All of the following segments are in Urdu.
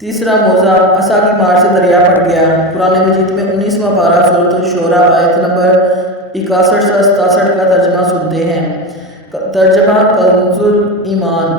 تیسرا موضوع عصا کی مار سے دریا پھٹ گیا۔ قرآن مجید میں 19واں پارہ سورۃ الشعراء آیت نمبر 61 سے 67 کا ترجمہ سنتے ہیں۔ ترجمہ کنز ایمان۔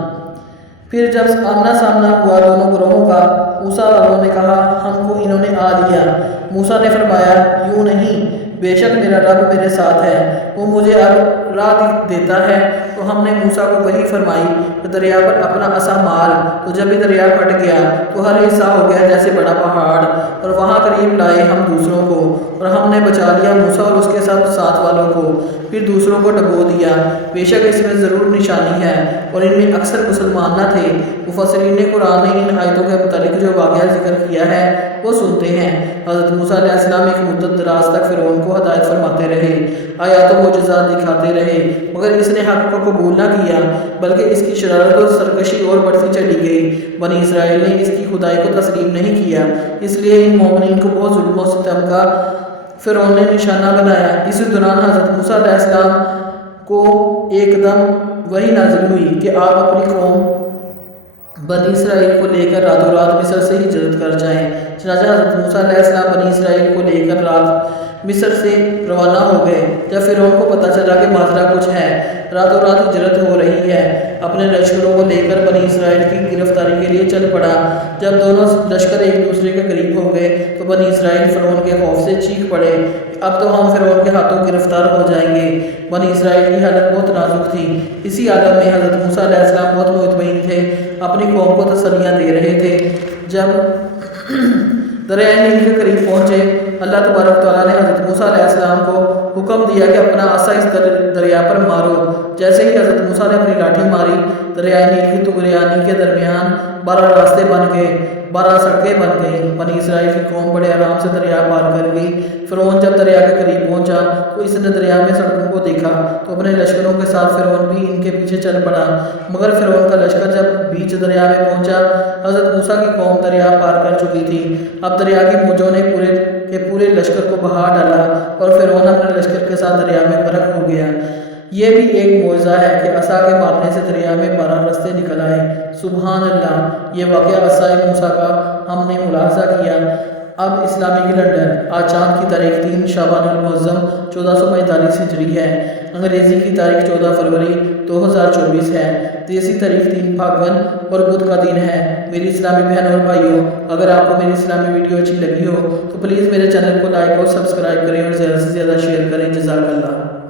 پھر جب آمنا سامنا ہوا دونوں گروہوں کا، موسیٰ والوں نے کہا ہم کو انہوں نے آ لیا۔ موسیٰ نے فرمایا یوں نہیں، بے شک میرا رب میرے ساتھ ہے، وہ مجھے اب راہ دیتا ہے۔ تو ہم نے موسیٰ کو وحی فرمائی کہ دریا پر اپنا عصا مار، تو جب بھی دریا پھٹ گیا تو ہر حصہ ہو گیا جیسے بڑا پہاڑ، اور وہاں قریب لائے ہم دوسروں کو، اور ہم نے بچا لیا موسیٰ اور اس کے ساتھ والوں کو، پھر دوسروں کو ڈبو دیا۔ بے شک اس میں ضرور نشانی ہے، اور ان میں اکثر مسلمان نہ تھے۔ مفسرین قرآن نے ان آیتوں کے متعلق جو واقعہ ذکر کیا ہے وہ سنتے ہیں۔ حضرت موسیٰ علیہ السلام ایک مدت دراز تک فرعون کو ہدایت فرماتے رہے، آیات و معجزات دکھاتے رہے، مگر اس نے حق کو قبول نہ کیا، بلکہ اس کی شرارت اور سرکشی اور بڑھتی چلی گئی۔ بنی اسرائیل نے اس کی خدائی کو تسلیم نہیں کیا، اس لیے ان مومنین کو بہت ظلم و ستم کا فرعون نے نشانہ بنایا۔ اس دوران حضرت موسیٰ علیہ السلام کو ایک دم وحی نازل ہوئی کہ آپ اپنی قوم بنی اسرائیل کو لے کر راتوں رات مصر سے ہجرت کر جائیں۔ چنانچہ حضرت موسیٰ علیہ السلام بنی اسرائیل کو لے کر مصر سے روانہ ہو گئے۔ جب فرعون کو پتہ چلا کہ ماجرا کچھ ہے، راتوں رات ہجرت ہو رہی ہے، اپنے لشکروں کو لے کر بنی اسرائیل کی گرفتاری کے لیے چل پڑا۔ جب دونوں لشکر ایک دوسرے کے قریب ہو گئے تو بنی اسرائیل فرعون کے خوف سے چیخ پڑے، اب تو ہم فرعون کے ہاتھوں گرفتار ہو جائیں گے۔ بنی اسرائیل کی حالت بہت نازک تھی۔ اسی عالم میں حضرت موسیٰ علیہ السلام بہت مطمئن تھے، اپنی قوم کو تسلیاں دے رہے تھے۔ جب دریائے نیل کے قریب پہنچے، اللہ تبارک تعالیٰ نے حضرت موسیٰ علیہ السلام کو حکم دیا کہ اپنا عصا اس دریا پر مارو۔ جیسے ہی حضرت موسیٰ نے اپنی لاٹھی ماری، دریائے نیل کی طغیانی کے درمیان 12 راستے بن گئے، 12 سڑکیں بن گئیں۔ بنی اسرائیل کی قوم بڑے آرام سے دریا پار کر گئی۔ فرعون جب دریا کے قریب پہنچا تو اس نے دریا میں سڑکوں کو دیکھا تو اپنے لشکروں کے ساتھ فرعون بھی ان کے پیچھے چل پڑا، مگر فرعون کا لشکر جب بیچ دریا میں پہنچا، حضرت موسیٰ کی قوم دریا پار کر چکی تھی۔ اب دریا کی موجوں نے پورے لشکر کو بہا ڈالا اور فرعون اپنے لشکر کے ساتھ دریا میں غرق ہو گیا۔ یہ بھی ایک معجزہ ہے کہ عصا کے مارنے سے دریا میں 12 راستے نکل آئے۔ سبحان اللہ! یہ واقعہ عصائے موسیٰ کا ہم نے ملاحظہ کیا۔ اب اسلامی کیلنڈر، آج چاند کی تاریخ 3 شعبان المعظم 1445 ہجری ہے، انگریزی کی تاریخ 14 فروری 2024 ہے، دیسی تاریخ 3 پھاگن اور بدھ کا دن ہے۔ میری اسلامی بہن اور بھائیوں، اگر آپ کو میری اسلامی ویڈیو اچھی لگی ہو تو پلیز میرے چینل کو لائک اور سبسکرائب کریں اور زیادہ سے زیادہ شیئر کریں۔ جزاک اللہ۔